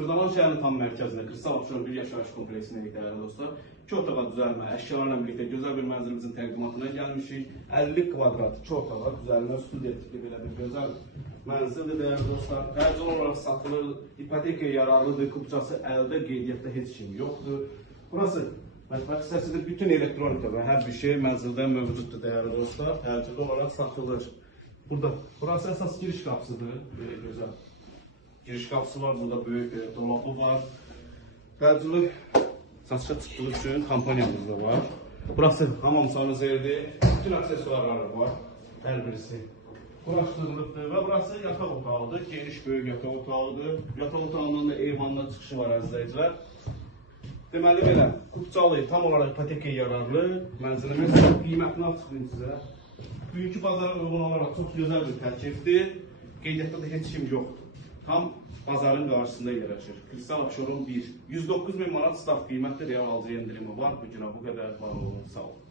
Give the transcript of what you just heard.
Xırdalan şəhərinin tam mərkəzində Kristal Abşeron bir yaşayış kompleksinə dəyərli dostlar. 2 otağa düzəlmə, əşyalarla birlikdə gözəl bir mənzilimizin təqdimatına gəlmişik. 50 kvadrat 2 otağa düzəlmə, studiya tipli belə bir gözəl mənzildir dəyərli dostlar. Təcil olaraq satılır, ipotekaya yararlıdır, kupçası əldə, qeydiyyatda heç kim yoxdur. Burası mətbəx hissəsidir, bütün elektronika və hər bir şey mənzildə mövcuddur dəyərli dostlar. Təcil olaraq satılır. Burası əsas giriş qapısıdır, belə gözəl. Giriş qapısı var, burada böyük dolabı var. Təcili satışa çıxdığı üçün kampaniyamız da var. Burası hamam sanuzerdir, bütün aksesuarları var, hər birisi quraşdırılıbdır və burası yataq otağıdır, geniş böyük yataq otağıdır. Yataq otağından da eyvanla çıxışı var əzizləyicilər. Deməli belə, kupçalı, tam olaraq ipotekaya yararlı mənzilimiz. Qiymətini açıqlayım sizə. Bugünkü bazara uyğun olaraq çox gözəl bir təklifdir. Qeydiyyatda da heç kim yoxdur. Tam bazarın qarşısında yerləşir. Kristal Abşeron 1. 109.000 manat start qiymətli real alıcı endirimi var. Bu günə bu qədər var olun. Sağ olun.